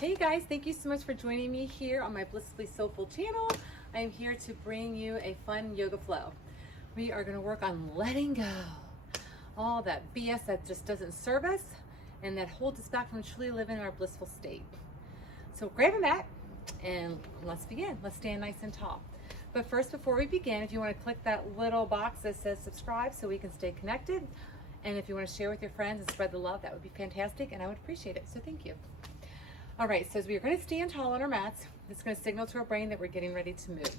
Hey guys, thank you so much for joining me here on my Blissfully Soulful channel. I am here to bring you a fun yoga flow. We are going to work on letting go all that BS that just doesn't serve us and that holds us back from truly living in our blissful state. So grab a mat and let's begin. Let's stand nice and tall. But first, before we begin, if you want to click that little box that says subscribe so we can stay connected, and if you want to share with your friends and spread the love, that would be fantastic and I would appreciate it. So thank you. All right, so as we're going to stand tall on our mats, it's going to signal to our brain that we're getting ready to move.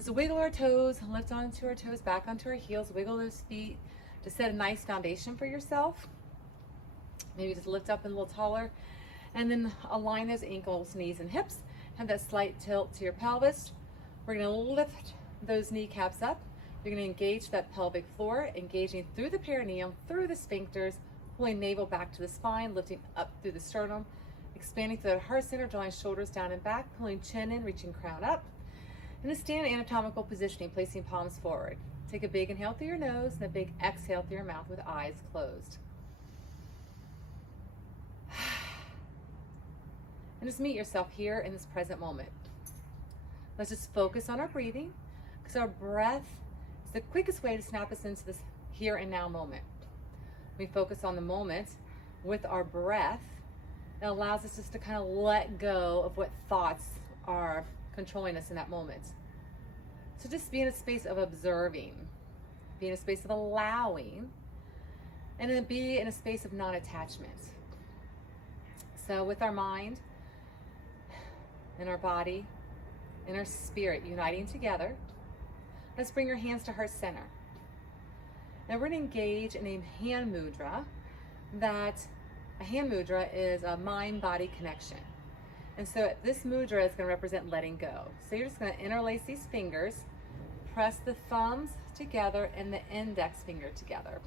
So wiggle our toes, lift onto our toes, back onto our heels, wiggle those feet to set a nice foundation for yourself. Maybe just lift up a little taller, and then align those ankles, knees, and hips. Have that slight tilt to your pelvis. We're going to lift those kneecaps up. You're going to engage that pelvic floor, engaging through the perineum, through the sphincters, pulling navel back to the spine, lifting up through the sternum, expanding through the heart center, drawing shoulders down and back, pulling chin in, reaching crown up. And then stand in anatomical positioning, placing palms forward. Take a big inhale through your nose and a big exhale through your mouth with eyes closed. And just meet yourself here in this present moment. Let's just focus on our breathing, because our breath is the quickest way to snap us into this here and now moment. We focus on the moment with our breath. It allows us just to kind of let go of what thoughts are controlling us in that moment. So just be in a space of observing, be in a space of allowing, and then be in a space of non-attachment. So with our mind and our body and our spirit uniting together, let's bring your hands to heart center. Now we're going to engage in a hand mudra a hand mudra is a mind-body connection. And so this mudra is going to represent letting go. So you're just going to interlace these fingers, press the thumbs together and the index finger together.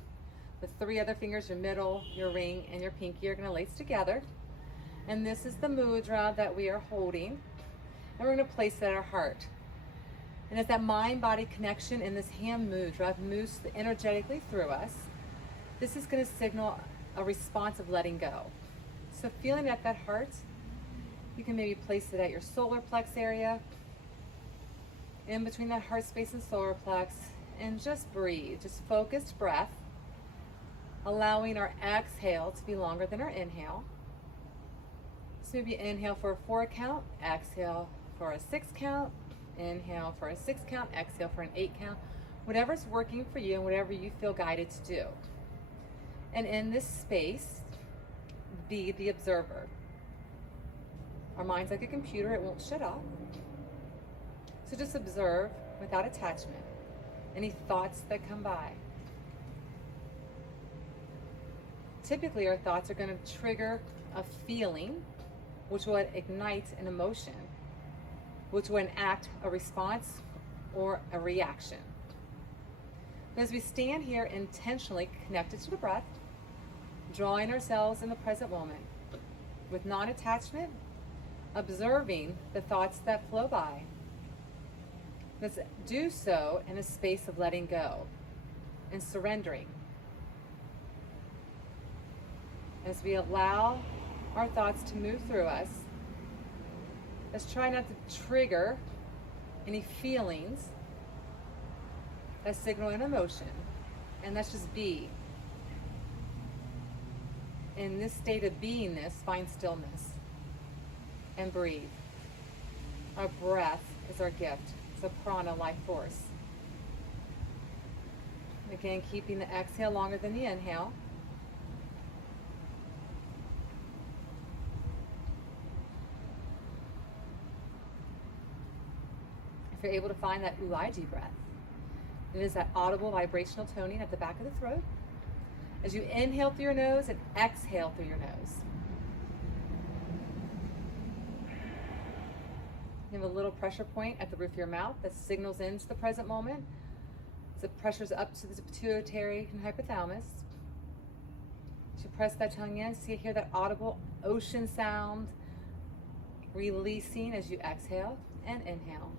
The three other fingers, your middle, your ring, and your pinky, are going to lace together. And this is the mudra that we are holding. And we're going to place it at our heart. And as that mind-body connection in this hand mudra moves energetically through us, this is going to signal a response of letting go. So feeling at that heart, you can maybe place it at your solar plex area, in between that heart space and solar plex, and just breathe, just focused breath, allowing our exhale to be longer than our inhale. So maybe inhale for a 4 count, exhale for a 6 count, inhale for a 6 count, exhale for an 8 count, whatever's working for you and whatever you feel guided to do. And in this space, be the observer. Our mind's like a computer, it won't shut off. So just observe without attachment any thoughts that come by. Typically, our thoughts are going to trigger a feeling, which will ignite an emotion, which will enact a response or a reaction. But as we stand here intentionally connected to the breath, drawing ourselves in the present moment with non-attachment, observing the thoughts that flow by, let's do so in a space of letting go and surrendering. As we allow our thoughts to move through us, let's try not to trigger any feelings that signal an emotion, and let's just be. In this state of beingness, find stillness and breathe. Our breath is our gift. It's a prana life force. Again, keeping the exhale longer than the inhale. If you're able to find that Ulaiji breath, it is that audible vibrational toning at the back of the throat as you inhale through your nose and exhale through your nose. You have a little pressure point at the roof of your mouth that signals into the present moment. So it pressures up to the pituitary and hypothalamus. As you press that tongue in, hear that audible ocean sound releasing as you exhale and inhale.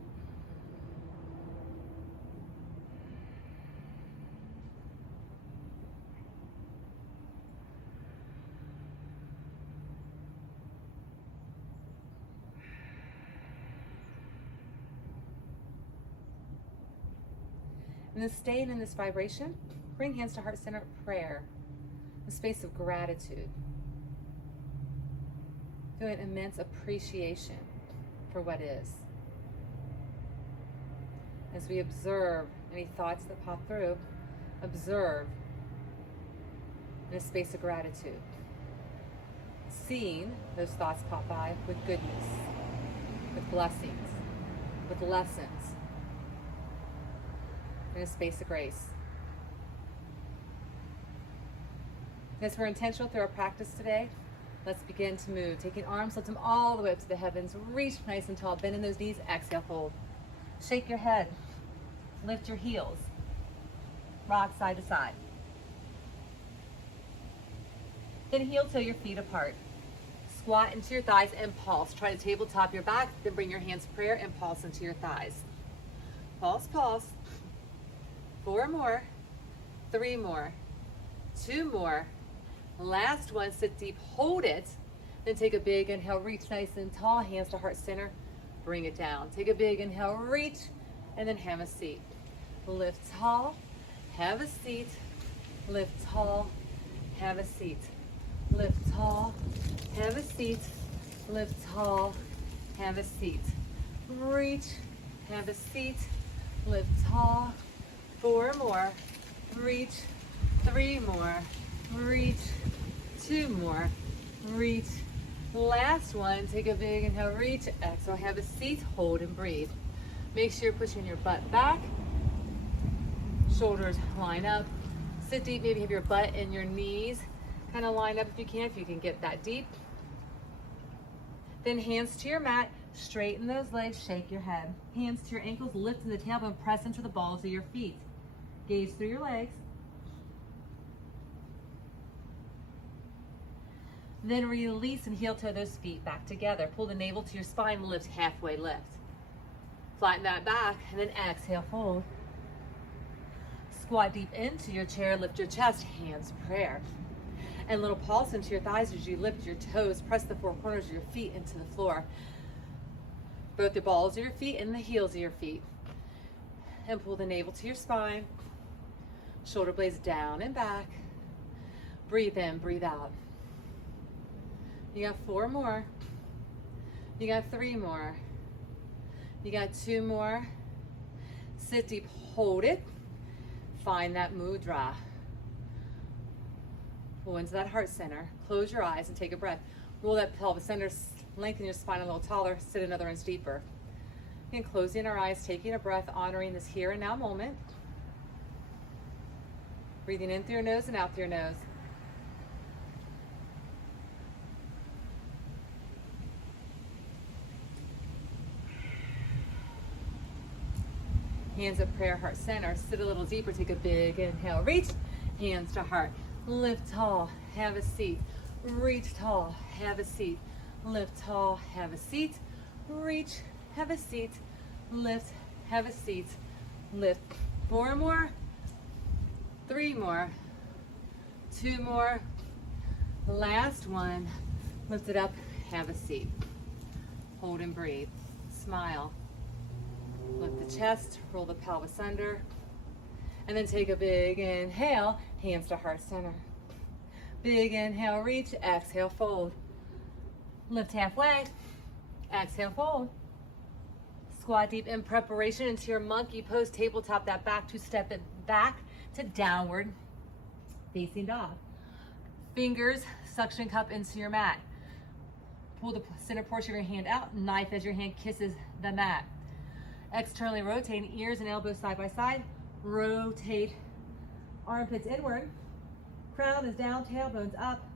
And then staying in this vibration, bring hands to heart center, prayer, a space of gratitude. Feeling immense appreciation for what is. As we observe any thoughts that pop through, observe in a space of gratitude. Seeing those thoughts pop by with goodness, with blessings, with lessons, in a space of grace. As we're intentional through our practice today, let's begin to move. Taking arms, lift them all the way up to the heavens. Reach nice and tall. Bend in those knees. Exhale, fold. Shake your head. Lift your heels. Rock side to side. Then heel toe your feet apart. Squat into your thighs and pulse. Try to tabletop your back. Then bring your hands to prayer and pulse into your thighs. Pulse, pulse. 4 more. 3 more. 2 more. Last one, sit deep, hold it. Then take a big inhale, reach nice and tall, hands to heart center, bring it down. Take a big inhale, reach, and then have a seat. Lift tall, have a seat, lift tall, have a seat. Lift tall, have a seat, lift tall, have a seat. Reach, have a seat, lift tall, 4 more, reach, 3 more, reach, 2 more, reach. Last one, take a big inhale, reach, exhale, have a seat, hold and breathe. Make sure you're pushing your butt back, shoulders line up, sit deep, maybe have your butt and your knees kind of line up if you can get that deep. Then hands to your mat, straighten those legs, shake your head. Hands to your ankles, lift in the tailbone, press into the balls of your feet. Gaze through your legs. Then release and heel toe those feet back together. Pull the navel to your spine, lift, halfway lift. Flatten that back, and then exhale, fold. Squat deep into your chair, lift your chest, hands prayer. And little pulse into your thighs as you lift your toes, press the 4 corners of your feet into the floor. Both the balls of your feet and the heels of your feet. And pull the navel to your spine. Shoulder blades down and back. Breathe in, breathe out. You got 4 more. You got 3 more. You got 2 more. Sit deep, hold it. Find that mudra. Pull into that heart center. Close your eyes and take a breath. Roll that pelvis under, lengthen your spine a little taller, sit another inch deeper. And closing our eyes, taking a breath, honoring this here and now moment. Breathing in through your nose and out through your nose. Hands at prayer, heart center. Sit a little deeper, take a big inhale. Reach, hands to heart. Lift tall, have a seat. Reach tall, have a seat. Lift tall, have a seat. Reach, have a seat. Lift, have a seat. Lift. 4 more. 3 more. 2 more. Last one. Lift it up, have a seat. Hold and breathe. Smile. Lift the chest, roll the pelvis under, and then take a big inhale, hands to heart center. Big inhale, reach, exhale, fold. Lift halfway, exhale, fold. Squat deep in preparation into your monkey pose, tabletop that back to step it back to downward facing dog. Fingers, suction cup into your mat. Pull the center portion of your hand out, knife as your hand kisses the mat. Externally rotating, ears and elbows side by side. Rotate armpits inward. Crown is down, tailbones up.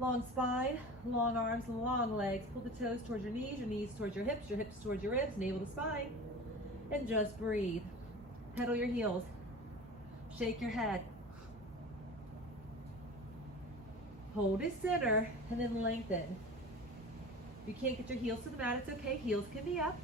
Long spine, long arms, long legs. Pull the toes towards your knees towards your hips towards your ribs, navel to spine. And just breathe. Pedal your heels. Shake your head. Hold it center and then lengthen. If you can't get your heels to the mat, it's okay. Heels can be up.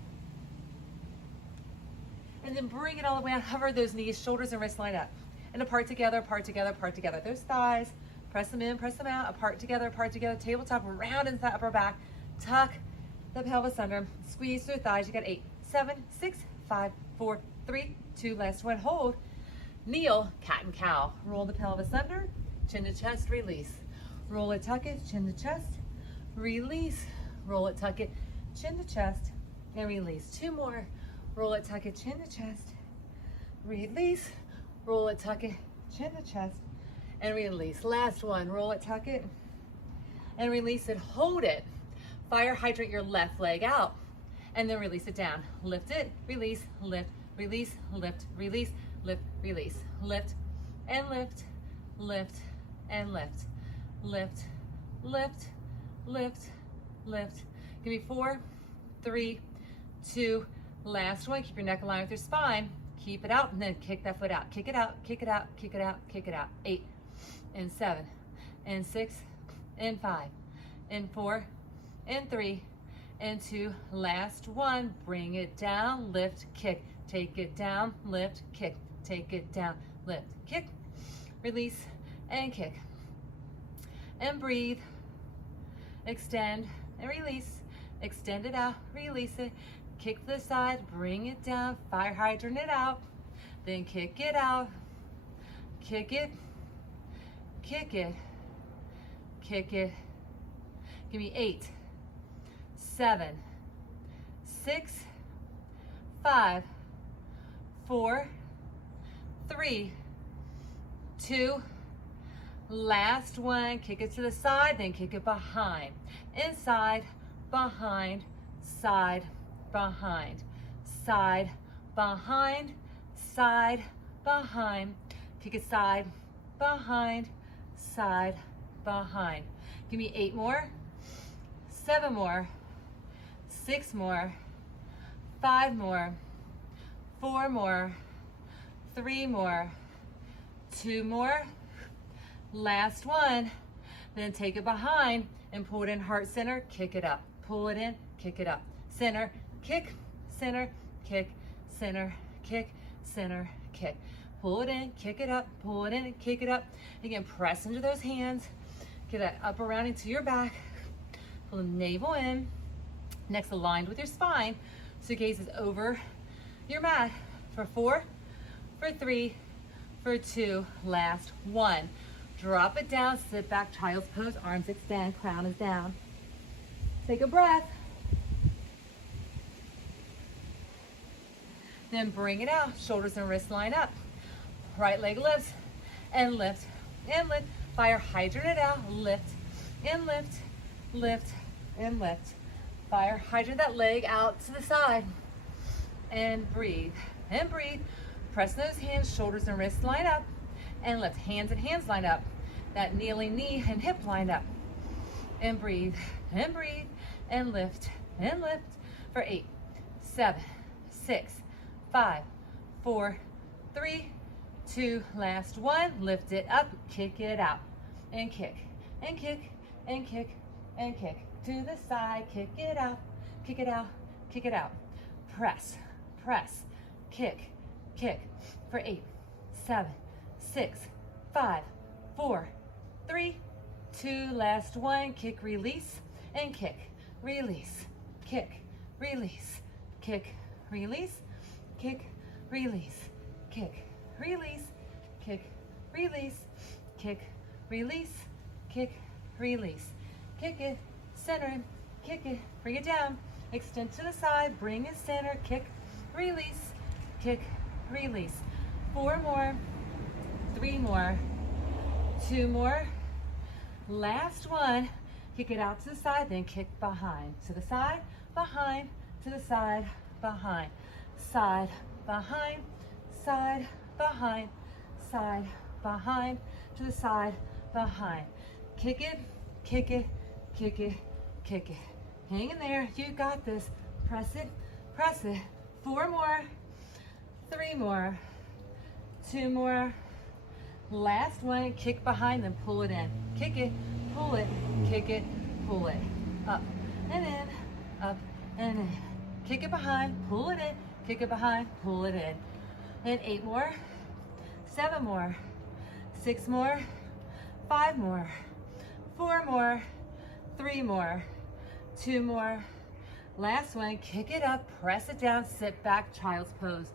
And then bring it all the way out. Hover those knees, shoulders and wrists line up. And apart together, apart together, apart together. Those thighs, press them in, press them out. Apart together, tabletop, round into the upper back. Tuck the pelvis under. Squeeze through the thighs. You got 8, 7, 6, 5, 4, 3, 2, last one, hold. Kneel, cat and cow. Roll the pelvis under, chin to chest, release. Roll it, tuck it, chin to chest, release. Roll it, tuck it, chin to chest, and release. 2 more. Roll it, tuck it, chin to chest, release. Roll it, tuck it, chin to chest, and release. Last one. Roll it, tuck it, and release it. Hold it. Fire hydrant your left leg out, and then release it down. Lift it, release, lift, release, lift, release, lift, release, lift, and lift, lift, and lift, lift, lift, lift, lift. Give me 4, 3, 2, last one. Keep your neck aligned with your spine. Keep it out, and then kick that foot out. Kick it out, kick it out, kick it out, kick it out. 8, and 7, and 6, and 5, and 4, and 3, and 2, last one. Bring it down, lift, kick. Take it down, lift, kick. Take it down, lift, kick, release, and kick. And breathe, extend, and release. Extend it out, release it. Kick to the side, bring it down, fire hydrant it out. Then kick it out, kick it, kick it, kick it. Give me 8, 7, 6, 5, 4, 3, 2, last one. Kick it to the side, then kick it behind. Inside, behind, side, behind, side, behind, side, behind. Kick it side, behind, side, behind. Give me 8 more, 7 more, 6 more, 5 more, 4 more, 3 more, 2 more, last one. Then take it behind and pull it in heart center, kick it up. Pull it in, kick it up. Center, kick, center, kick, center, kick, center, kick. Pull it in, kick it up, pull it in and kick it up. Again, press into those hands. Get that upper rounding to your back. Pull the navel in. Next, aligned with your spine. So gaze is over your mat for 4, for 3, for 2, last 1. Drop it down, sit back, child's pose, arms extend, crown is down. Take a breath. Then bring it out, shoulders and wrists line up. Right leg lifts, and lift, and lift. Fire hydrant it out, lift, and lift, lift, and lift. Fire hydrant that leg out to the side. And breathe, and breathe. Press those hands, shoulders and wrists line up, and lift. Hands and hands line up. That kneeling knee and hip line up. And breathe, and breathe, and lift for 8, 7, 6, 5, 4, 3, 2, last 1. Lift it up, kick it out, and kick, and kick, and kick, and kick. To the side, kick it out, kick it out, kick it out. Press, press, kick, kick for 8, 7, 6, 5, 4, 3, 2, last 1. Kick, release, and kick, release, kick, release, kick, release, kick, release, kick, release, kick, release, kick, release, kick, release. Kick it, center, kick it, bring it down, extend to the side, bring it center, kick, release, kick, release. 4 more, 3 more, 2 more, last 1. Kick it out to the side, then kick behind, to the side, behind, to the side, behind, side, behind, side, behind, side, behind, to the side, behind. Kick it, kick it, kick it, kick it. Hang in there, you got this. Press it, press it. 4 more, 3 more, 2 more, last 1. Kick behind, then pull it in. Kick it, pull it, kick it, pull it. Up and in, up and in. Kick it behind, pull it in, kick it behind, pull it in. And 8 more, 7 more, 6 more, 5 more, 4 more, 3 more, 2 more, last 1. Kick it up, press it down, sit back, child's pose.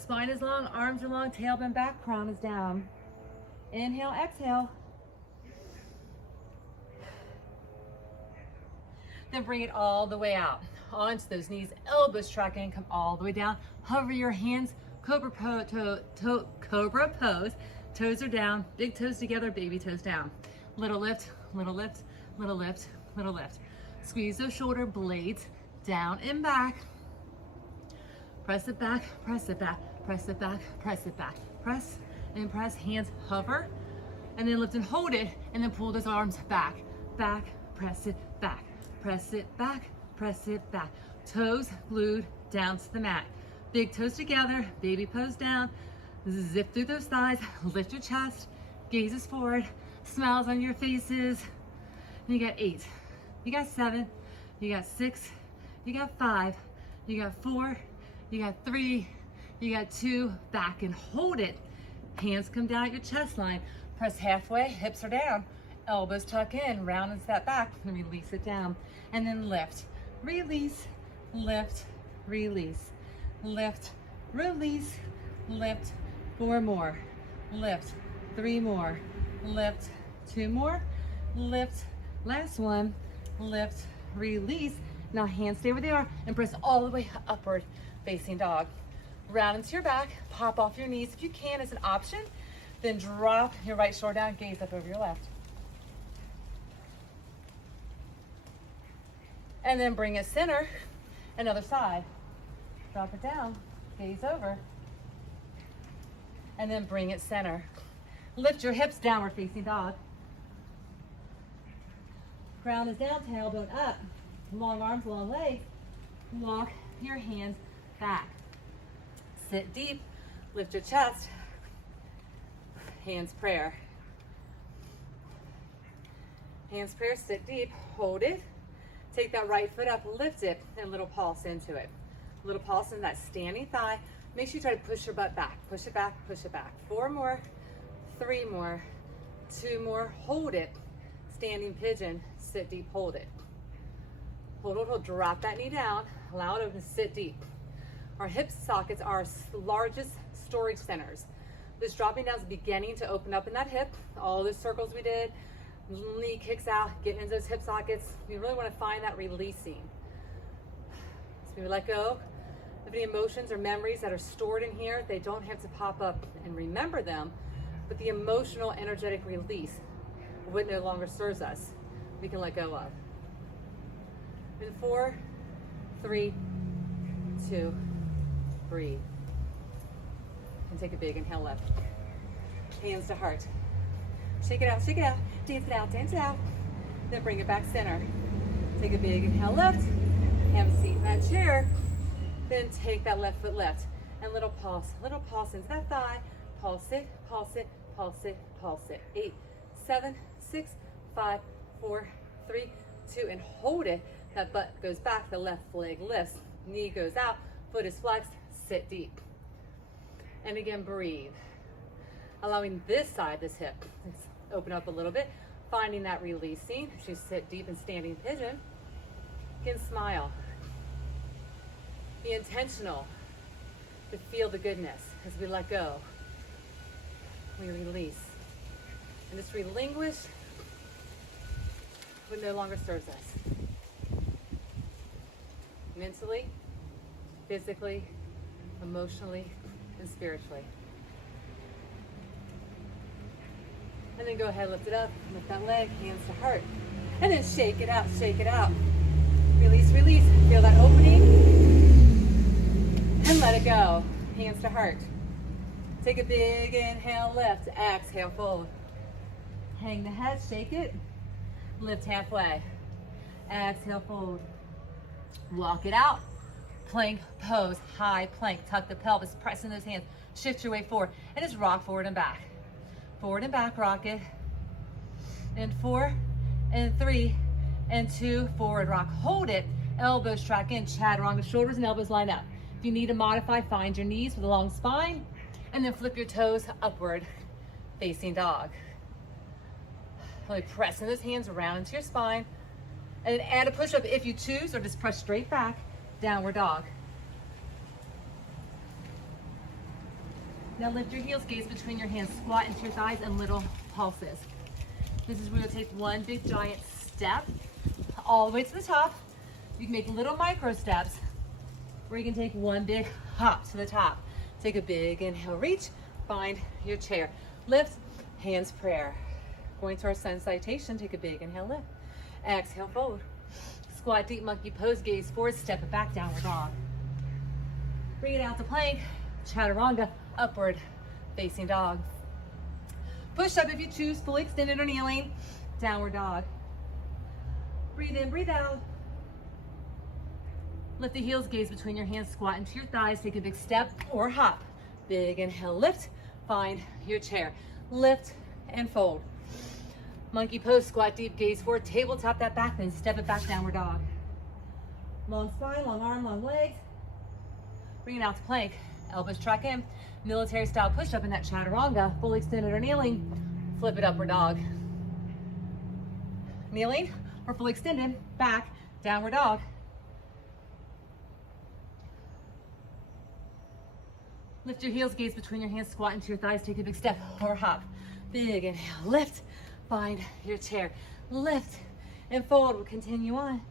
Spine is long, arms are long, tailbone back, crown is down. Inhale, exhale. Then bring it all the way out. Onto those knees, elbows track in, come all the way down. Hover your hands, cobra pose. Toes are down, big toes together, baby toes down. Little lift, little lift, little lift, little lift. Squeeze those shoulder blades down and back. Press it back, press it back, press it back, press it back. Press and press, hands hover, and then lift and hold it, and then pull those arms back, back, press it back, press it back, press it back. Toes glued down to the mat. Big toes together, baby pose down. Zip through those thighs, lift your chest, gazes forward, smiles on your faces. And you got 8, you got 7, you got 6, you got 5, you got 4, you got 3, you got 2, back and hold it. Hands come down at your chest line. Press halfway, hips are down, elbows tuck in, round and step back, and release it down. And then lift, release, lift, release, lift, release, lift. 4 more, lift, 3 more, lift, 2 more, lift, last one, lift, release. Now hands stay where they are and press all the way upward, facing dog. Round into your back, pop off your knees if you can as an option, then drop your right shoulder down, gaze up over your left. And then bring it center, another side. Drop it down, gaze over. And then bring it center. Lift your hips, downward facing dog. Crown is down, tailbone up. Long arms, long legs. Walk your hands back. Sit deep, lift your chest. Hands prayer. Hands prayer, sit deep, hold it. Take that right foot up, lift it, and little pulse into it. Little pulse in that standing thigh. Make sure you try to push your butt back. Push it back, push it back. 4 more, 3 more, 2 more, hold it. Standing pigeon, sit deep, hold it. Hold, hold, hold, drop that knee down. Allow it open, sit deep. Our hip sockets are our largest storage centers. This dropping down is beginning to open up in that hip. All those circles we did, knee kicks out, getting into those hip sockets. We really want to find that releasing. So we let go of any emotions or memories that are stored in here. They don't have to pop up and remember them, but the emotional, energetic release of what no longer serves us, we can let go of. In 4, 3, 2, breathe. And take a big inhale left. Hands to heart. Shake it out, dance it out, dance it out. Then bring it back center. Take a big inhale left. Have a seat in that chair. Then take that left foot left. And little pulse into that thigh. Pulse it, pulse it, pulse it, pulse it. 8, 7, 6, 5, 4, 3, 2, and hold it. That butt goes back, the left leg lifts, knee goes out, foot is flexed, sit deep. And again, breathe. Allowing this side, this hip, let's open up a little bit, finding that releasing. As you sit deep in standing pigeon, you can smile. Be intentional to feel the goodness as we let go. We release. And just relinquish what no longer serves us. Mentally, physically, emotionally, and spiritually. And then go ahead, lift it up, lift that leg, hands to heart. And then shake it out, shake it out. Release, release, feel that opening. And let it go, hands to heart. Take a big inhale, lift, exhale, fold. Hang the head, shake it, lift halfway. Exhale, fold. Walk it out. Plank pose, high plank. Tuck the pelvis, press in those hands. Shift your way forward. And just rock forward and back. Forward and back, rock it. And 4, and 3, and 2, forward rock. Hold it. Elbows track in, chaturanga, shoulders and elbows line up. If you need to modify, find your knees with a long spine. And then flip your toes upward, facing dog. Really pressing those hands around into your spine. And then add a push-up if you choose, or just press straight back, downward dog. Now lift your heels, gaze between your hands, squat into your thighs and little pulses. This is where you'll take one big giant step all the way to the top. You can make little micro steps where you can take one big hop to the top. Take a big inhale, reach, find your chair. Lift, hands prayer. Going to our sun salutation, take a big inhale, lift. Exhale, fold. Squat deep, monkey pose, gaze forward, step it back, downward dog. Bring it out to plank, chaturanga, upward facing dog. Push up if you choose, fully extended or kneeling, downward dog. Breathe in, breathe out. Lift the heels, gaze between your hands, squat into your thighs, take a big step or hop. Big inhale, lift, find your chair. Lift and fold. Monkey pose, squat deep, gaze forward, tabletop that back, then step it back, downward dog. Long spine, long arm, long legs. Bring it out to plank, elbows track in. Military style push up in that chaturanga, fully extended or kneeling. Flip it upward dog. Kneeling or fully extended, back, downward dog. Lift your heels, gaze between your hands, squat into your thighs, take a big step or hop. Big inhale, lift, find your chair. Lift and fold, we'll continue on.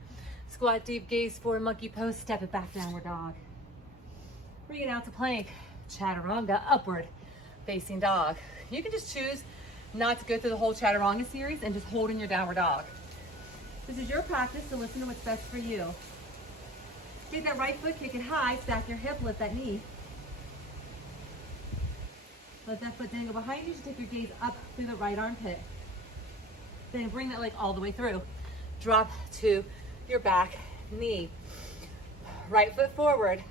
Squat deep, gaze forward, monkey pose, step it back, downward dog. Bring it out to plank, chaturanga, upward facing dog. You can just choose not to go through the whole chaturanga series and just hold in your downward dog. This is your practice, so listen to what's best for you. Take that right foot, kick it high, stack your hip, lift that knee. Let that foot dangle behind you. Just take your gaze up through the right armpit. Then bring that leg all the way through. Drop to your back knee. Right foot forward.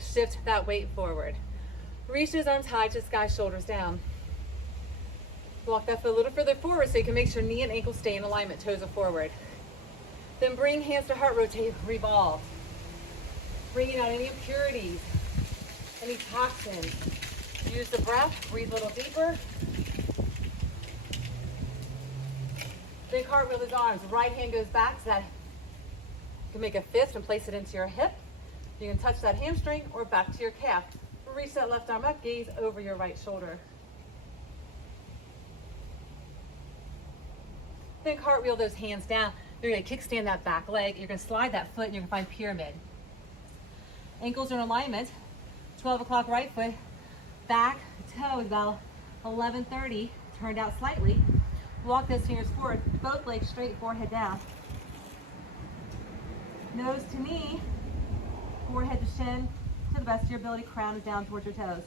Shift that weight forward. Reach those arms high to the sky, shoulders down. Walk that foot a little further forward so you can make sure knee and ankle stay in alignment, toes are forward. Then bring hands to heart, rotate, revolve. Bringing out any impurities, any toxins. Use the breath, breathe a little deeper. Then cartwheel those arms. Right hand goes back so that you can make a fist and place it into your hip. You can touch that hamstring or back to your calf. Reach that left arm up, gaze over your right shoulder. Then cartwheel those hands down. You're going to kickstand that back leg. You're going to slide that foot and you're going to find pyramid. Ankles are in alignment. 12 o'clock right foot. Back toe is about 11:30, turned out slightly. Walk those fingers forward, both legs straight, forehead down. Nose to knee, forehead to shin, to the best of your ability, crown is down towards your toes.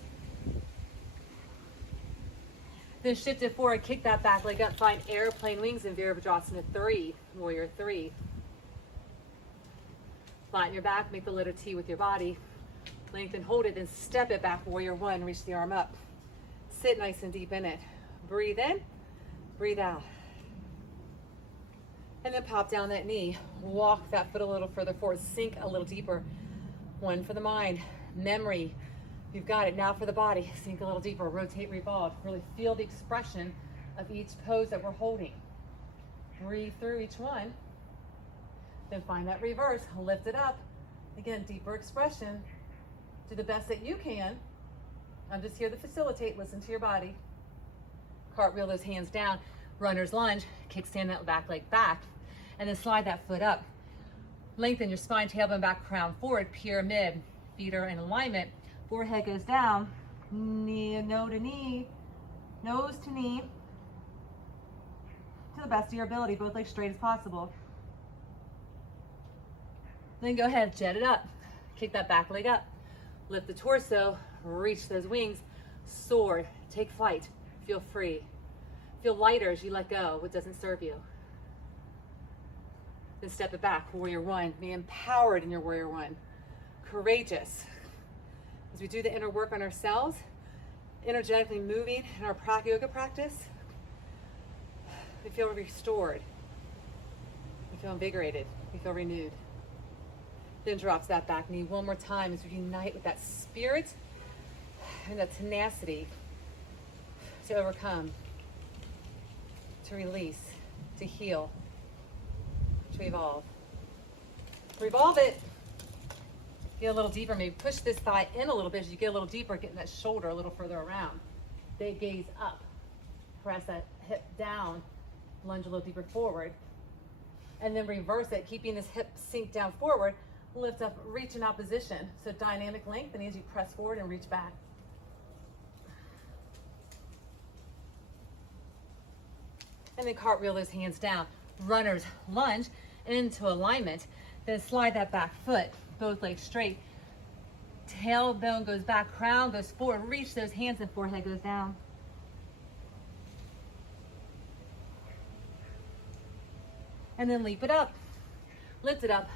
Then shift it forward, kick that back leg up, find airplane wings in Virabhadrasana 3, Warrior 3. Flatten your back, make the letter T with your body. Lengthen, hold it, then step it back, Warrior 1, reach the arm up. Sit nice and deep in it. Breathe in, breathe out. And then pop down that knee. Walk that foot a little further forward, sink a little deeper. One for the mind, memory. You've got it. Now for the body, sink a little deeper, rotate, revolve. Really feel the expression of each pose that we're holding. Breathe through each one. Then find that reverse, lift it up. Again, deeper expression. Do the best that you can. I'm just here to facilitate. Listen to your body. Cartwheel those hands down. Runner's lunge. Kickstand that back leg back. And then slide that foot up. Lengthen your spine, tailbone back, crown forward. Pyramid. Feet are in alignment. Forehead goes down. Knee, nose to knee. Nose to knee. To the best of your ability. Both legs straight as possible. Then go ahead, jet it up. Kick that back leg up. Lift the torso, reach those wings, soar, take flight, feel free. Feel lighter as you let go what doesn't serve you. Then step it back, Warrior 1. Be empowered in your Warrior 1. Courageous. As we do the inner work on ourselves, energetically moving in our yoga practice, we feel restored. We feel invigorated. We feel renewed. Then drops that back knee one more time as we unite with that spirit and that tenacity to overcome, to release, to heal, to evolve. Revolve it. Get a little deeper, maybe push this thigh in a little bit as you get a little deeper, getting that shoulder a little further around. Big gaze up. Press that hip down, lunge a little deeper forward. And then reverse it, keeping this hip sink down forward. Lift up, reach in opposition. So dynamic lengthening as you press forward and reach back. And then cartwheel those hands down. Runner's lunge into alignment. Then slide that back foot, both legs straight. Tailbone goes back, crown goes forward. Reach those hands and forehead goes down. And then leap it up. Lift it up.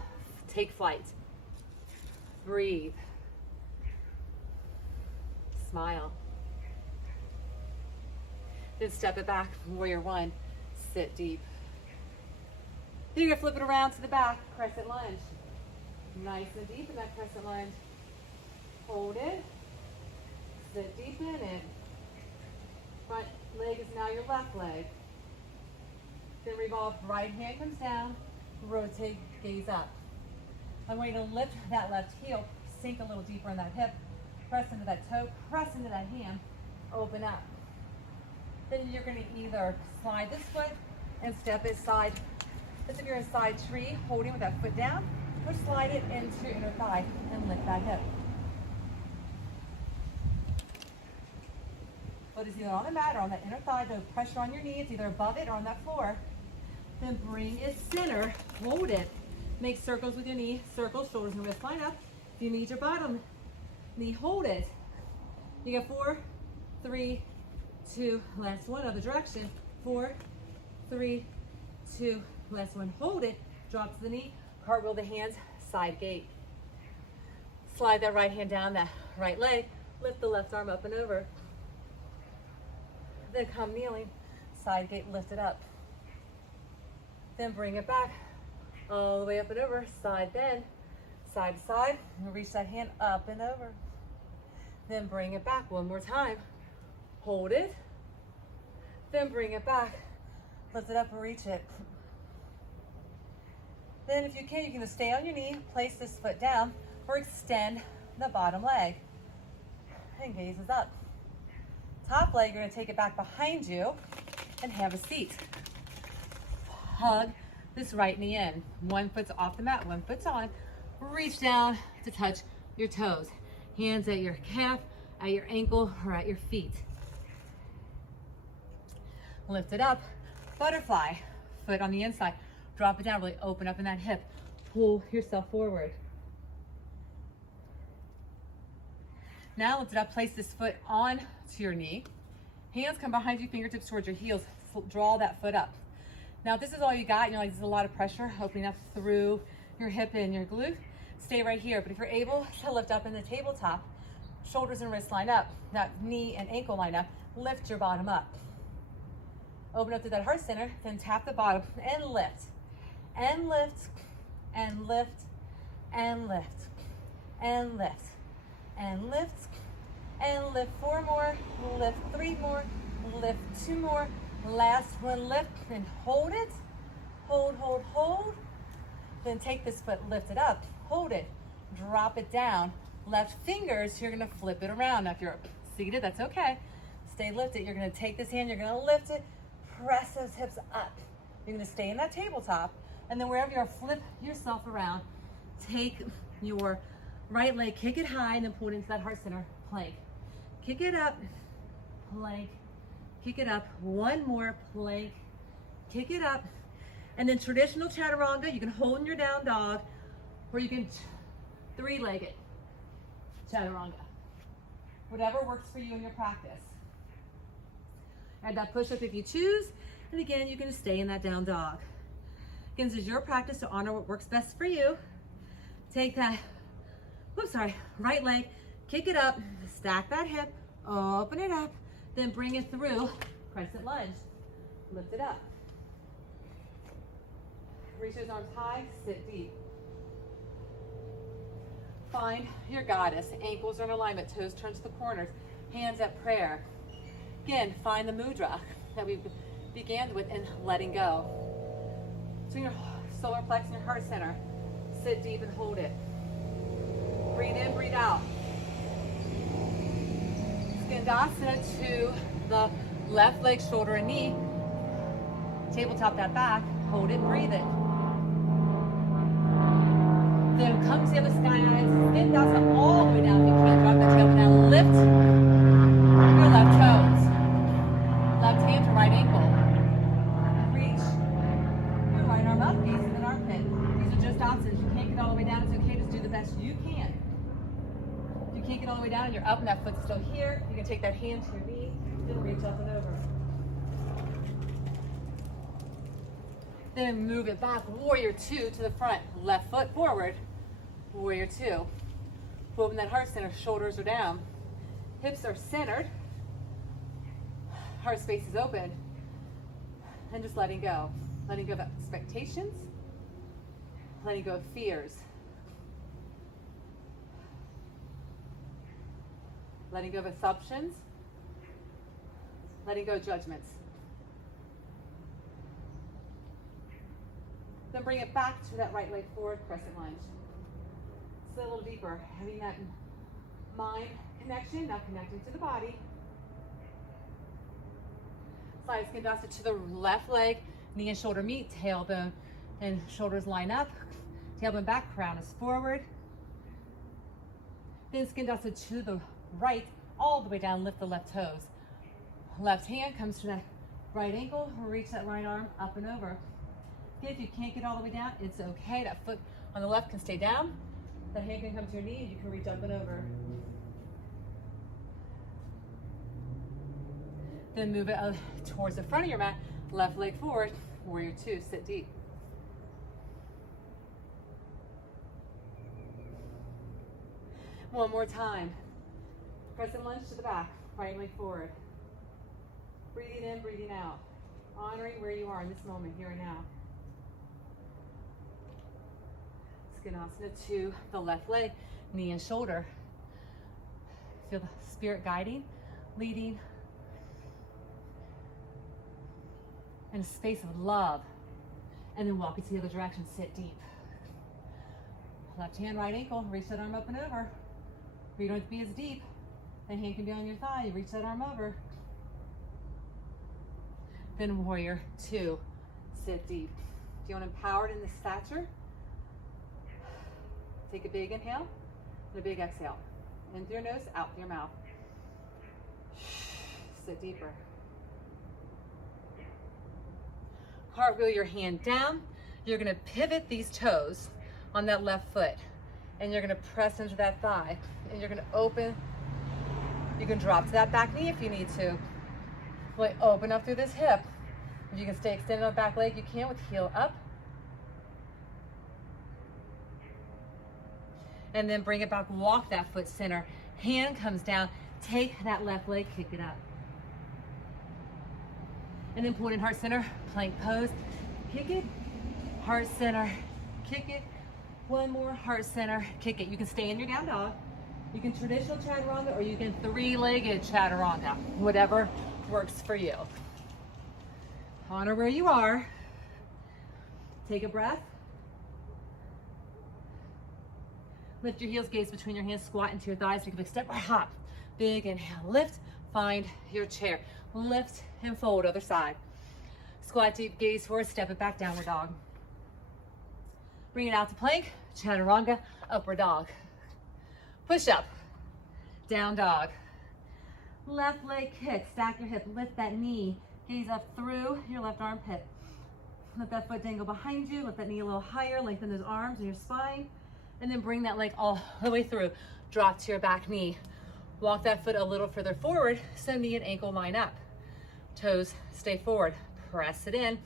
Take flight. Breathe. Smile. Then step it back. Warrior one. Sit deep. Then you're going to flip it around to the back. Crescent lunge. Nice and deep in that crescent lunge. Hold it. Sit deep in it. Front leg is now your left leg. Then revolve, right hand comes down, rotate, gaze up. I want you to lift that left heel, sink a little deeper in that hip, press into that toe, press into that hand, open up. Then you're going to either slide this foot and step it side, as if you're in side tree, holding with that foot down, or slide it into your inner thigh and lift that hip. Foot is either on the mat or on that inner thigh, no pressure on your knee, it's either above it or on that floor. Then bring it center, hold it. Make circles with your knee, circles, shoulders and wrists line up. If you need your bottom knee, hold it. You got 4, 3, 2, last one, other direction. 4, 3, 2, last one, hold it. Drop to the knee, cartwheel the hands, side gate. Slide that right hand down that right leg, lift the left arm up and over. Then come kneeling, side gate, lift it up. Then bring it back, all the way up and over, side bend, side to side, and reach that hand up and over. Then bring it back one more time. Hold it, then bring it back, lift it up and reach it. Then if you can stay on your knee, place this foot down, or extend the bottom leg, and gaze is up. Top leg, you're going to take it back behind you and have a seat. Hug this right knee in. One foot's off the mat, one foot's on. Reach down to touch your toes. Hands at your calf, at your ankle, or at your feet. Lift it up. Butterfly. Foot on the inside. Drop it down, really open up in that hip. Pull yourself forward. Now lift it up, place this foot on to your knee. Hands come behind you, fingertips towards your heels. Draw that foot up. Now if this is all you got, you're like, this is a lot of pressure, opening up through your hip and your glute, stay right here. But if you're able to lift up in the tabletop, shoulders and wrists line up, that knee and ankle line up, lift your bottom up. Open up to that heart center, then tap the bottom and lift. And lift, and lift, and lift, and lift, and lift, and lift 4 more, lift 3 more, lift 2 more, last one, lift and hold it, hold, hold, hold. Then take this foot, lift it up, hold it, drop it down. Left fingers, you're gonna flip it around. Now if you're seated, that's okay. Stay lifted. You're gonna take this hand, you're gonna lift it, press those hips up. You're gonna stay in that tabletop, and then wherever you are, flip yourself around. Take your right leg, kick it high, and then pull it into that heart center, plank. Kick it up, plank, kick it up. One more, plank, kick it up. And then traditional chaturanga, you can hold in your down dog, or you can 3-legged chaturanga. Whatever works for you in your practice. Add that push-up if you choose, and again, you can stay in that down dog. Again, this is your practice to honor what works best for you. Take that, right leg, kick it up, stack that hip, open it up, then bring it through crescent lunge. Lift it up. Reach those arms high, sit deep. Find your goddess. Ankles are in alignment, toes turn to the corners, hands at prayer. Again, find the mudra that we began with and letting go. Between your solar plex and your heart center, sit deep and hold it. Breathe in, breathe out. Skandasana to the left leg, shoulder, and knee. Tabletop that back. Hold it, breathe it. Then come to the other sky eyes. Skandasana all the way down. If you can't drop that tailbone down, lift your left toes. Left hand to right ankle. Reach your right arm up, gaze in the armpit. These are just options. You can't get all the way down. It's okay. Just do the best you can. If you can't get all the way down and you're up and that foot's still here, you can take that hand to your knee and reach up and over. Then move it back, warrior two to the front. Left foot forward, warrior two. Open that heart center, shoulders are down. Hips are centered. Heart space is open. And just letting go. Letting go of expectations. Letting go of fears. Letting go of assumptions. Letting go of judgments. Then bring it back to that right leg forward, crescent lunge. Just a little deeper, having that mind connection, now connecting to the body. Slide Skandasana to the left leg, knee and shoulder meet, tailbone and shoulders line up. Tailbone back, crown is forward. Then Skandasana to the right, all the way down, lift the left toes. Left hand comes to that right ankle, reach that right arm up and over. If you can't get all the way down, it's okay. That foot on the left can stay down. That hand can come to your knee and you can reach up and over. Then move it towards the front of your mat. Left leg forward, warrior two, sit deep. One more time. Crescent lunge to the back, right leg forward. Breathing in, breathing out. Honoring where you are in this moment, here and now. Skandasana to the left leg, knee and shoulder. Feel the spirit guiding, leading, in a space of love. And then walk it to the other direction, sit deep. Left hand, right ankle, reach that arm up and over. You don't have to be as deep. The hand can be on your thigh, you reach that arm over. Then warrior two, sit deep. Do you want empowered in the stature? Take a big inhale and a big exhale. In through your nose, out through your mouth. Sit deeper. Cartwheel your hand down. You're going to pivot these toes on that left foot. And you're going to press into that thigh. And you're going to open. You can drop to that back knee if you need to. Really open up through this hip. If you can stay extended on the back leg, you can with heel up. And then bring it back, walk that foot center. Hand comes down, take that left leg, kick it up. And then pull it in heart center, plank pose. Kick it, heart center, kick it. One more, heart center, kick it. You can stay in your down dog. You can traditional chaturanga or you can three-legged chaturanga, whatever works for you. Honor where you are. Take a breath. Lift your heels, gaze between your hands, squat into your thighs, take a big step or hop. Big inhale, lift, find your chair. Lift and fold, other side. Squat deep, gaze forward, step it back, downward dog. Bring it out to plank, chaturanga, upward dog. Push up, down dog. Left leg kick, stack your hip, lift that knee, gaze up through your left armpit. Let that foot dangle behind you, let that knee a little higher, lengthen those arms and your spine. And then bring that leg all the way through. Drop to your back knee. Walk that foot a little further forward so knee and ankle line up. Toes stay forward. Press it in.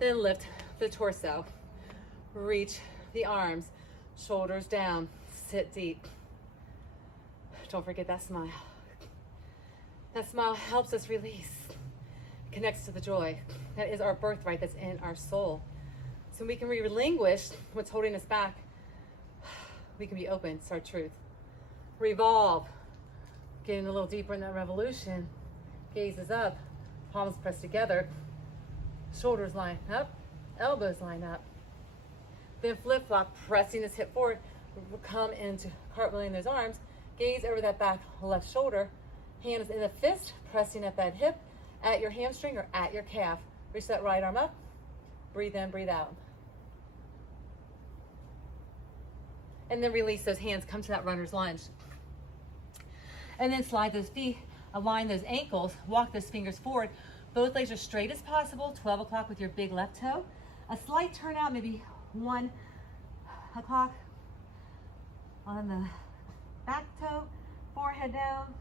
Then lift the torso. Reach the arms. Shoulders down. Sit deep. Don't forget that smile. That smile helps us release. Connects to the joy. That is our birthright that's in our soul. So we can relinquish what's holding us back. We can be open, it's our truth. Revolve, getting a little deeper in that revolution. Gaze is up, palms pressed together. Shoulders line up, elbows line up. Then flip-flop, pressing this hip forward, come into cartwheeling those arms, gaze over that back left shoulder, hands in a fist, pressing at that hip, at your hamstring or at your calf. Reach that right arm up, breathe in, breathe out. And then release those hands, come to that runner's lunge. And then slide those feet, align those ankles, walk those fingers forward. Both legs are straight as possible, 12 o'clock with your big left toe. A slight turnout, maybe 1 o'clock on the back toe, forehead down.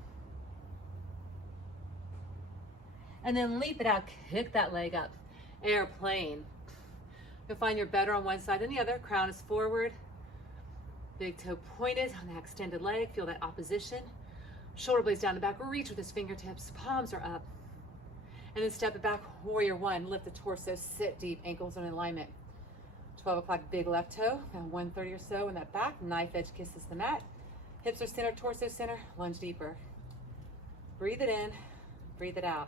And then leap it out, kick that leg up, airplane. You'll find you're better on one side than the other. Crown is forward, big toe pointed on that extended leg. Feel that opposition. Shoulder blades down the back, reach with his fingertips, palms are up. And then step it back, warrior one, lift the torso, sit deep, ankles in alignment. 12 o'clock, big left toe, and 130 or so in that back, knife edge kisses the mat. Hips are center, torso center, lunge deeper. Breathe it in, breathe it out.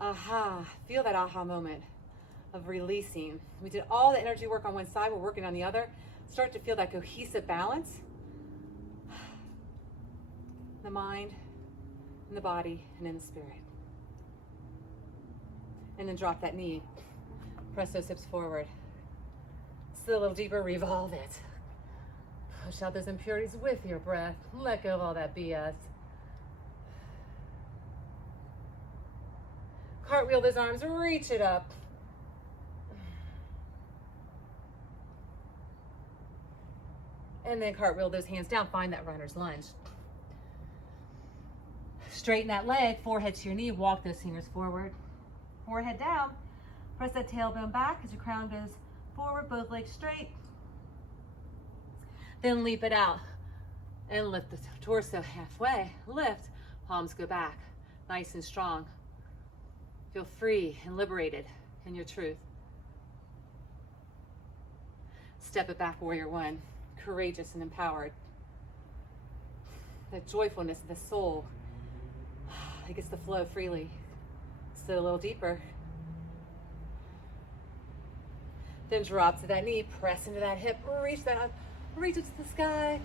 Aha, feel that aha moment of releasing. We did all the energy work on one side, we're working on the other. Start to feel that cohesive balance. The mind, in the body, and in the spirit. And then drop that knee. Press those hips forward. Sit a little deeper, revolve it. Push out those impurities with your breath. Let go of all that BS. Cartwheel those arms, reach it up. And then cartwheel those hands down, find that runner's lunge. Straighten that leg, forehead to your knee, walk those fingers forward. Forehead down, press that tailbone back as your crown goes forward, both legs straight. Then leap it out and lift the torso halfway. Lift, palms go back, nice and strong. Feel free and liberated in your truth. Step it back, warrior one, courageous and empowered. That joyfulness of the soul, it gets to flow freely. Sit a little deeper. Then drop to that knee, press into that hip, reach that up, reach it to the sky.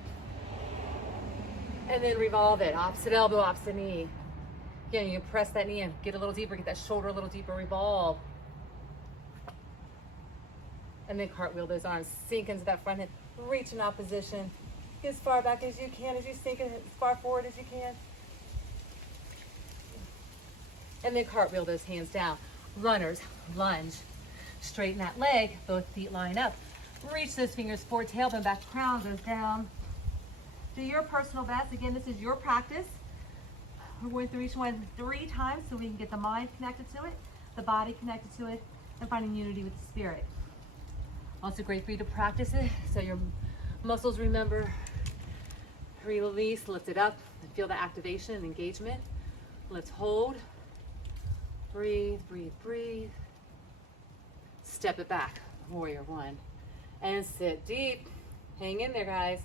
And then revolve it, opposite elbow, opposite knee. Again, you press that knee in, get a little deeper, get that shoulder a little deeper, revolve. And then cartwheel those arms, sink into that front hip, reach in opposition. Get as far back as you can, as you sink in, as far forward as you can. And then cartwheel those hands down. Runner's lunge. Straighten that leg, both feet line up. Reach those fingers forward, tailbone back, crown goes down. Do your personal best. Again, this is your practice. We're going through each one 3 times so we can get the mind connected to it, the body connected to it, and finding unity with the spirit. Also great for you to practice it so your muscles remember, release, lift it up, and feel the activation and engagement. Let's hold. Breathe, breathe, breathe. Step it back, warrior one. And sit deep. Hang in there, guys.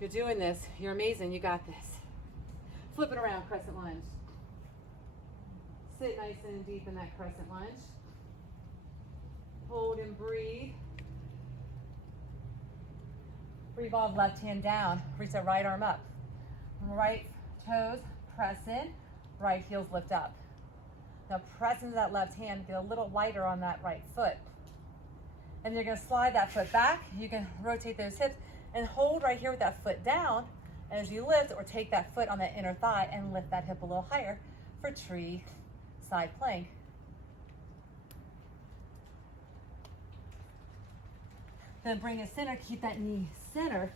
You're doing this. You're amazing. You got this. Flip it around, crescent lunge. Sit nice and deep in that crescent lunge. Hold and breathe. Revolve left hand down. Reach that right arm up. Right toes press in. Right heels lift up. Now press into that left hand, get a little lighter on that right foot. And you're gonna slide that foot back. You can rotate those hips and hold right here with that foot down as you lift, or take that foot on that inner thigh and lift that hip a little higher for tree side plank. Then bring it center, keep that knee center.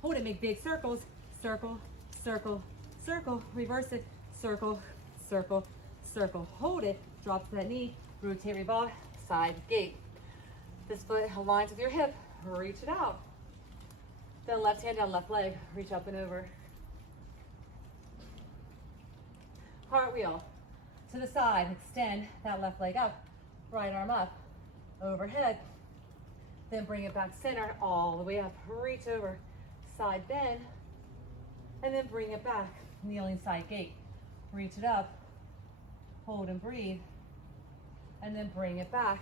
Hold it, make big circles. Circle, circle, circle, reverse it, circle, circle, circle. Hold it, drop to that knee, rotate, revolve, side gate. This foot aligns with your hip, reach it out. Then left hand down, left leg, reach up and over. Cartwheel to the side, extend that left leg up, right arm up, overhead. Then bring it back center, all the way up, reach over, side bend, and then bring it back, kneeling side gate. Reach it up, hold and breathe, and then bring it back,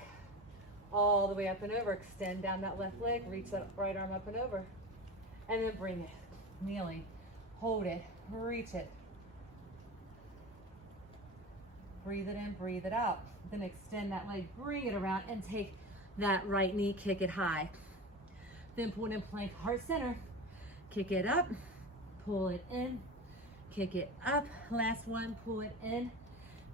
all the way up and over. Extend down that left leg, reach that right arm up and over. And then bring it, kneeling, hold it, reach it. Breathe it in, breathe it out. Then extend that leg, bring it around, and take that right knee, kick it high. Then pull it in plank, heart center. Kick it up, pull it in, kick it up. Last one, pull it in,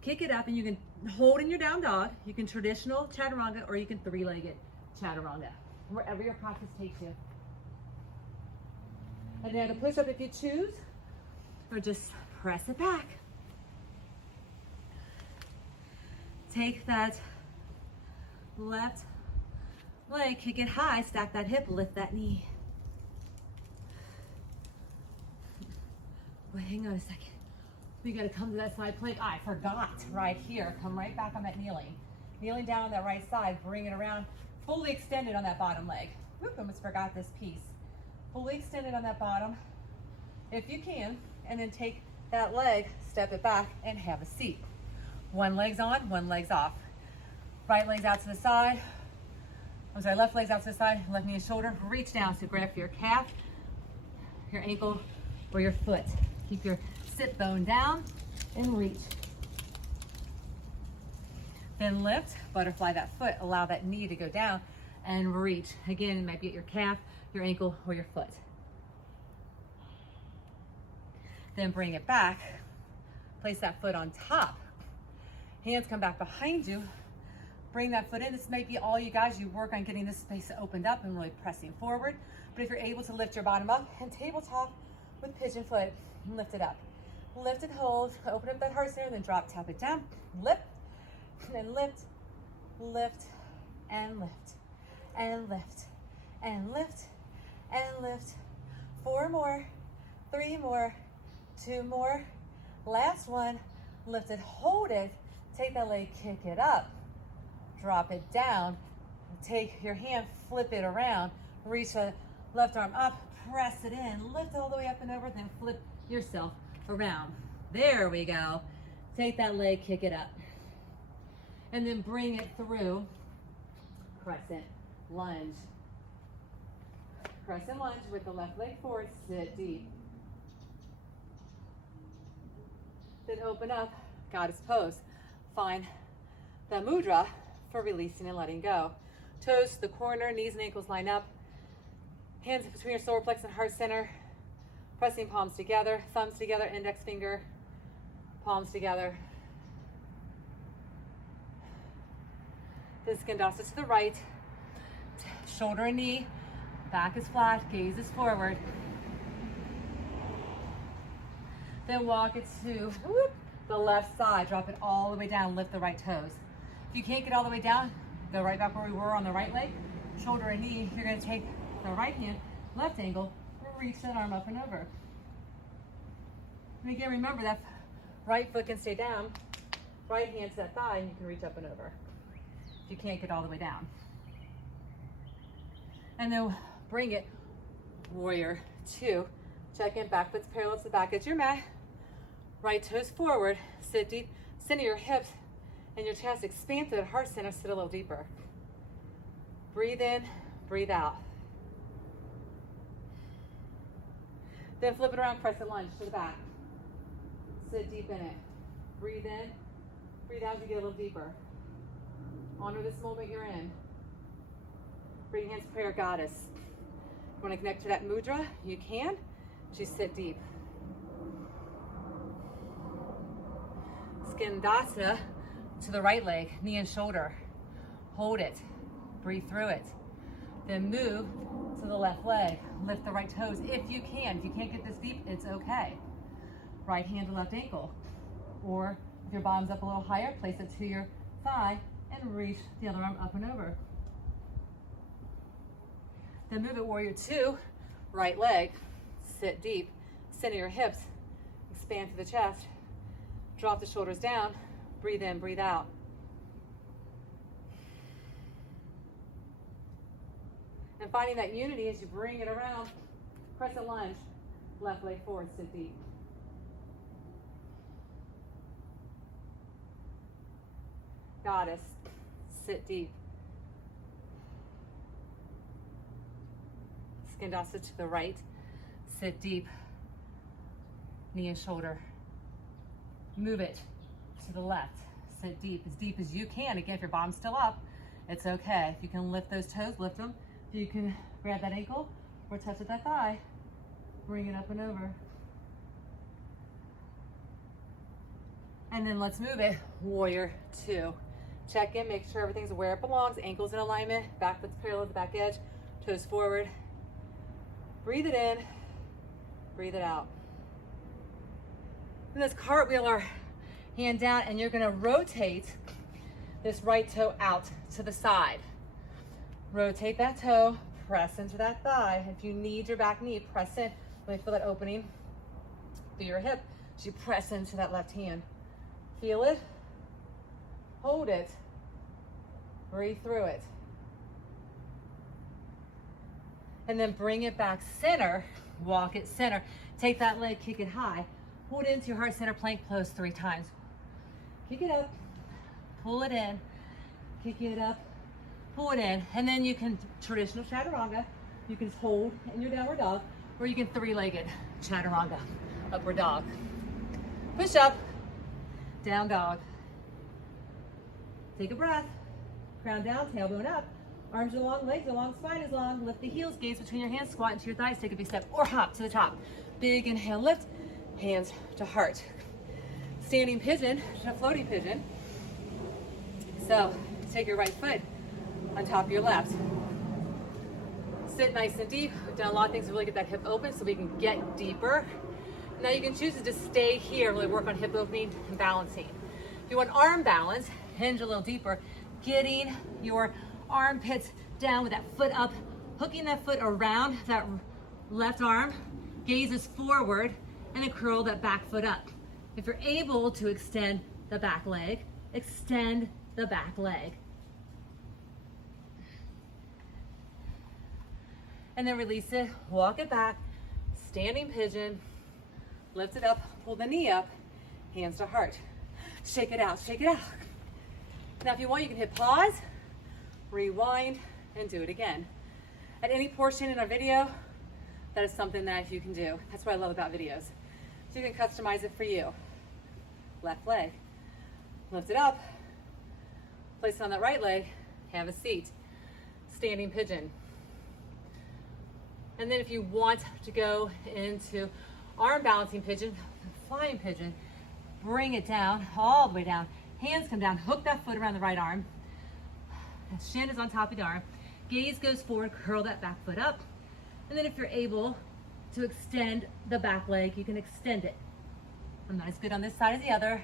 kick it up, and you can hold in your down dog. You can traditional chaturanga, or you can three-legged chaturanga, wherever your practice takes you. And then a push-up if you choose, or just press it back. Take that left leg, kick it high, stack that hip, lift that knee. Wait, hang on a second. We gotta come to that side plank. I forgot, right here. Come right back on that kneeling. Kneeling down on that right side, bring it around, fully extended on that bottom leg. Whoop, almost forgot this piece. Fully extended on that bottom, if you can, and then take that leg, step it back, and have a seat. One leg's on, one leg's off. Right leg's out to the side. I'm sorry, left leg's out to the side, left knee and shoulder. Reach down, so grab your calf, your ankle, or your foot. Keep your sit bone down and reach. Then lift, butterfly that foot, allow that knee to go down and reach. Again, it might be at your calf, your ankle, or your foot. Then bring it back, place that foot on top. Hands come back behind you. Bring that foot in. This might be all you guys. You work on getting this space opened up and really pressing forward. But if you're able to lift your bottom up and tabletop with pigeon foot, lift it up. Lift and hold. Open up that heart center, then drop, tap it down. Lift, and lift, lift, and lift, and lift, and lift, and lift. 4 more, 3 more, 2 more. Last one. Lift it, hold it. Take that leg, kick it up, drop it down, take your hand, flip it around, reach the left arm up, press it in, lift it all the way up and over, then flip yourself around. There we go. Take that leg, kick it up, and then bring it through crescent lunge. Crescent lunge with the left leg forward, sit deep. Then open up, goddess pose. Find the mudra for releasing and letting go. Toes to the corner, knees and ankles line up. Hands between your solar plexus and heart center. Pressing palms together, thumbs together, index finger, palms together. Then skandasa to the right. Shoulder and knee, back is flat, gaze is forward. Then walk it to the left side, drop it all the way down, lift the right toes. If you can't get all the way down, go right back where we were on the right leg, shoulder and knee. You're gonna take the right hand, left ankle, reach that arm up and over. And again, remember that right foot can stay down, right hand to that thigh, and you can reach up and over if you can't get all the way down. And then bring it, warrior 2. Check in, back foot's parallel to the back edge of your mat. Right toes forward, sit deep, center your hips and your chest, expand to the heart center, sit a little deeper. Breathe in, breathe out. Then flip it around, crescent lunge to the back. Sit deep in it. Breathe in, breathe out as you get a little deeper. Honor this moment you're in. Bring hands to prayer, goddess. You want to connect to that mudra? You can. Just sit deep. Skandasa to the right leg, knee and shoulder. Hold it. Breathe through it. Then move to the left leg. Lift the right toes if you can. If you can't get this deep, it's okay. Right hand to left ankle. Or if your bottom's up a little higher, place it to your thigh and reach the other arm up and over. Then move it, warrior 2, right leg. Sit deep, center your hips, expand to the chest, drop the shoulders down, breathe in, breathe out. And finding that unity as you bring it around, crescent lunge, left leg forward, sit deep. Goddess, sit deep. Skandasa to the right, Sit deep, knee and shoulder. Move it to the left. Sit deep as you can. Again, if your bottom's still up, it's okay. If you can lift those toes, lift them. If you can grab that ankle or touch with that thigh, bring it up and over. And then let's move it, warrior two. Check in, make sure everything's where it belongs. Ankles in alignment, back foot's parallel to the back edge, toes forward. Breathe it in, breathe it out. And let's cartwheel our hand down, and you're gonna rotate this right toe out to the side. Rotate that toe, press into that thigh. If you need your back knee, press in. Let me feel that opening through your hip as you press into that left hand. Feel it, hold it, breathe through it. And then bring it back center, walk it center. Take that leg, kick it high. Hold it into your heart center plank pose 3 times. Kick it up, pull it in, kick it up, pull it in. And then you can, traditional chaturanga, you can hold in your downward dog, or you can 3-legged chaturanga, upward dog. Push up, down dog. Take a breath, crown down, tailbone up. Arms are long, legs are long, spine is long. Lift the heels, gaze between your hands, squat into your thighs, take a big step, or hop to the top. Big inhale, lift, hands to heart. Standing pigeon, a floating pigeon. So take your right foot on top of your left. Sit nice and deep. We've done a lot of things to really get that hip open so we can get deeper. Now you can choose to just stay here, really work on hip opening and balancing. If you want arm balance, hinge a little deeper, getting your armpits down with that foot up, hooking that foot around that left arm, gazes forward, and then curl that back foot up. If you're able to extend the back leg, extend the back leg. And then release it, walk it back, standing pigeon, lift it up, pull the knee up, hands to heart. Shake it out, shake it out. Now if you want, you can hit pause, rewind, and do it again. At any portion in our video, that is something that you can do. That's what I love about videos. So you can customize it for you. Left leg, lift it up, place it on that right leg, have a seat. Standing pigeon. And then if you want to go into arm balancing pigeon, flying pigeon, bring it down, all the way down. Hands come down, hook that foot around the right arm. Shin is on top of the arm. Gaze goes forward, curl that back foot up. And then if you're able to extend the back leg, you can extend it. I'm not as good on this side as the other.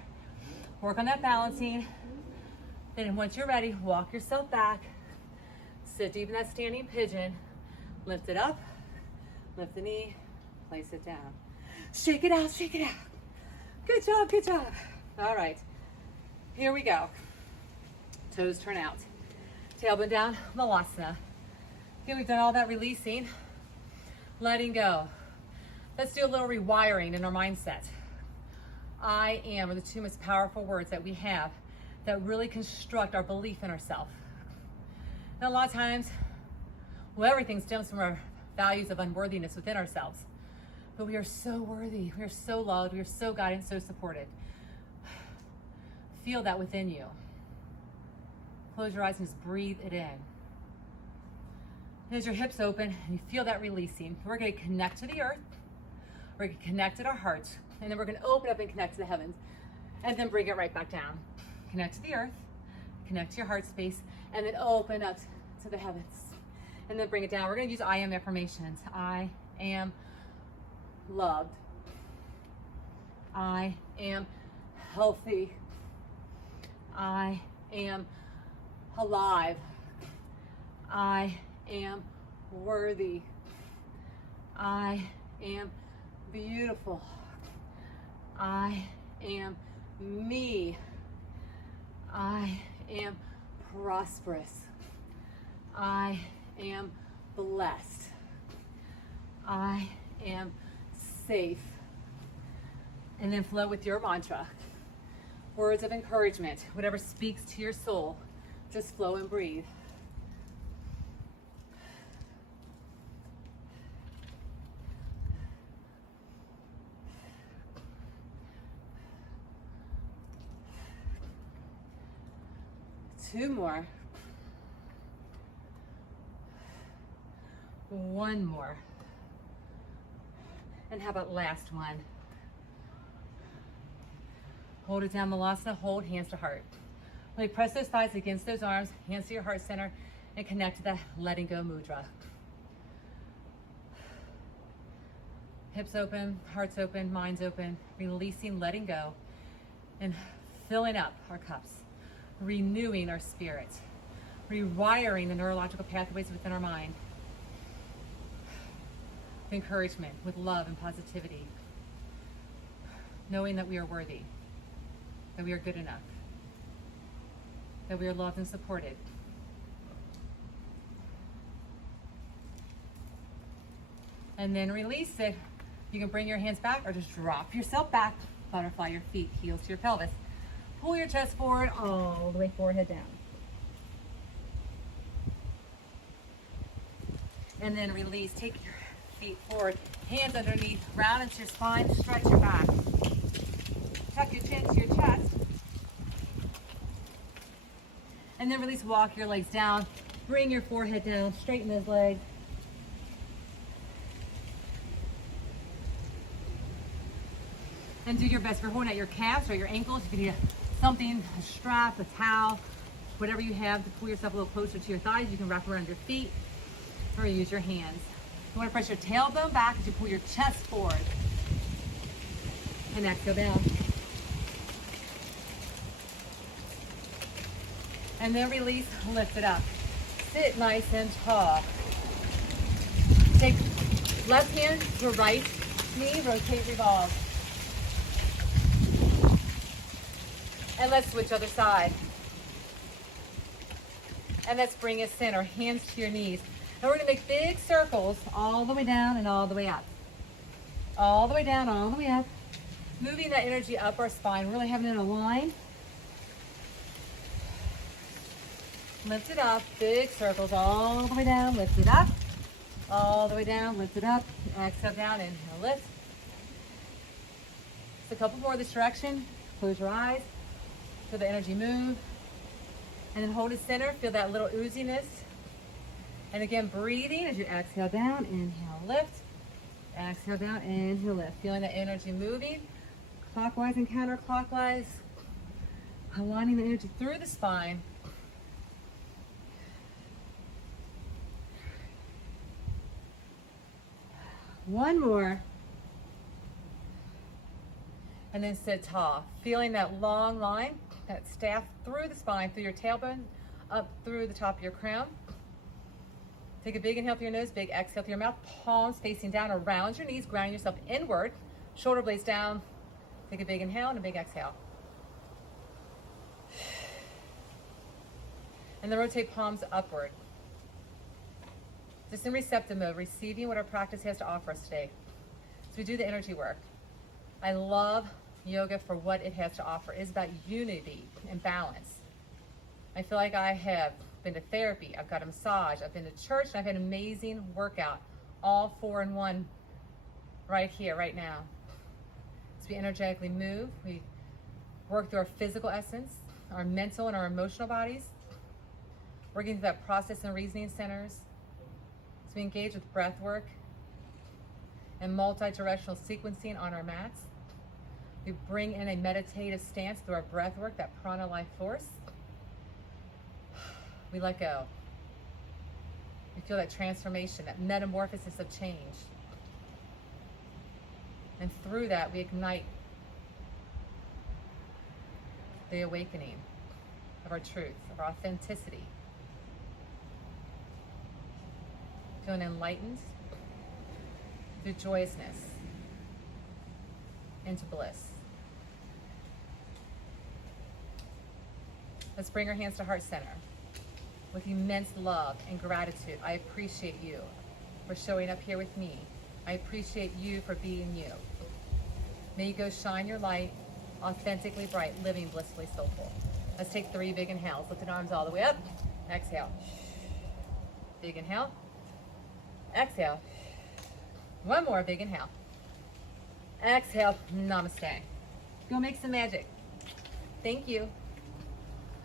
Work on that balancing. Then once you're ready, walk yourself back. Sit deep in that standing pigeon. Lift it up, lift the knee, place it down. Shake it out, shake it out. Good job, good job. All right, here we go. Toes turn out. Tailbone down, Malasana. Okay, we've done all that releasing, letting go. Let's do a little rewiring in our mindset. I am are the 2 most powerful words that we have that really construct our belief in ourselves. And a lot of times, well, everything stems from our values of unworthiness within ourselves. But we are so worthy, we are so loved, we are so guided and so supported. Feel that within you. Close your eyes and just breathe it in. And as your hips open and you feel that releasing, we're going to connect to the earth, we're going to connect to our hearts, and then we're going to open up and connect to the heavens, and then bring it right back down. Connect to the earth, connect to your heart space, and then open up to the heavens. And then bring it down. We're going to use I am affirmations. I am loved. I am healthy. I am alive. I am worthy. I am beautiful. I am me. I am prosperous. I am blessed. I am safe. And then flow with your mantra. Words of encouragement, whatever speaks to your soul, just flow and breathe. 2 more. 1 more. And how about last one? Hold it down, Malasana. Hold hands to heart. Really press those thighs against those arms, hands to your heart center, and connect to that letting go mudra. Hips open, hearts open, minds open, releasing, letting go, and filling up our cups, renewing our spirit, rewiring the neurological pathways within our mind, with encouragement, with love and positivity, knowing that we are worthy, that we are good enough, that we are loved and supported. And then release it. You can bring your hands back or just drop yourself back. Butterfly your feet, heels to your pelvis. Pull your chest forward, all the way forward, head down. And then release, take your feet forward, hands underneath, round into your spine, stretch your back. Tuck your chin to your chest. And then release, walk your legs down. Bring your forehead down, straighten those legs. And do your best. If you're holding at your calves or your ankles, you can get something, a strap, a towel, whatever you have to pull yourself a little closer to your thighs. You can wrap around your feet or use your hands. You want to press your tailbone back as you pull your chest forward. And exhale down. And then release, lift it up. Sit nice and tall. Take left hand to right knee, rotate, revolve. And let's switch other side. And let's bring it center, hands to your knees. And we're gonna make big circles all the way down and all the way up. All the way down, all the way up. Moving that energy up our spine, really having it in a line. Lift it up, big circles all the way down, lift it up. All the way down, lift it up. Exhale down, inhale, lift. Just a couple more this direction. Close your eyes. Feel the energy move. And then hold it center. Feel that little ooziness. And again, breathing as you exhale down, inhale, lift. Exhale down, inhale, lift. Feeling that energy moving. Clockwise and counterclockwise. Aligning the energy through the spine. One more. And then sit tall. Feeling that long line, that staff through the spine, through your tailbone, up through the top of your crown. Take a big inhale through your nose, big exhale through your mouth. Palms facing down around your knees, grounding yourself inward. Shoulder blades down. Take a big inhale and a big exhale. And then rotate palms upward. Just in receptive mode, receiving what our practice has to offer us today. So we do the energy work. I love yoga for what it has to offer. It's about unity and balance. I feel like I have been to therapy, I've got a massage, I've been to church, and I've had an amazing workout, all 4 in 1 right here, right now. So we energetically move, we work through our physical essence, our mental and our emotional bodies, working through that process and reasoning centers. So we engage with breath work and multi-directional sequencing on our mats. We bring in a meditative stance through our breath work, that prana life force. We let go. We feel that transformation, that metamorphosis of change. And through that, we ignite the awakening of our truth, of our authenticity. Feeling enlightened through joyousness into bliss. Let's bring our hands to heart center. With immense love and gratitude, I appreciate you for showing up here with me. I appreciate you for being you. May you go shine your light, authentically bright, living blissfully soulful. Let's take 3 big inhales. Lift the arms all the way up. Exhale. Big inhale. Exhale. One more big inhale. Exhale. Namaste. Go make some magic. Thank you.